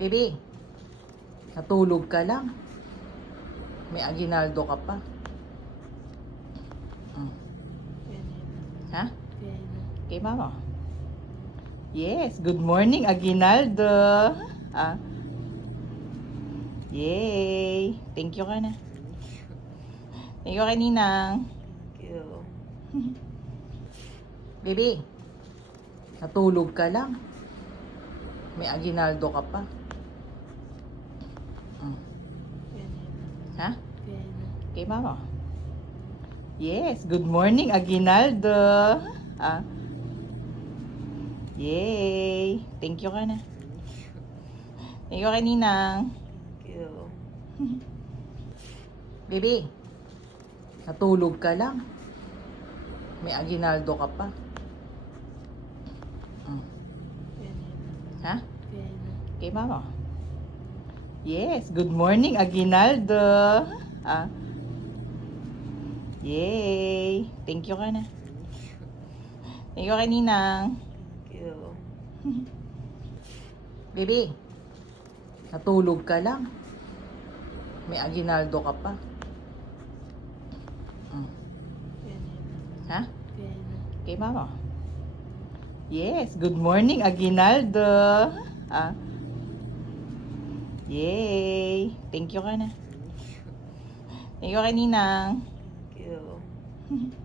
Baby, natulog ka lang. May aginaldo ka pa. Ha? Kay mama. Yes, good morning, Aguinaldo. Ah. Yay! Thank you ka na. Thank you kay Ninang. Thank you. Baby, natulog ka lang. May aginaldo ka pa. Ha? Kay mama. Yes, good morning, Aguinaldo. Ah. Yay! Thank you ka na. Thank you kay Ninang. Thank you. Baby, natulog ka lang. May aginaldo ka pa. Ha? Kay mama. Yes, good morning, Aguinaldo. Ah. Yay! Thank you ka na. Thank you kay Ninang. Thank you. Baby, natulog ka lang. May aginaldo ka pa. Ha? Kay mama. Yes, good morning, Aguinaldo. Ah. Yay! Thank you ka na. Thank you kay Ninang. Thank you.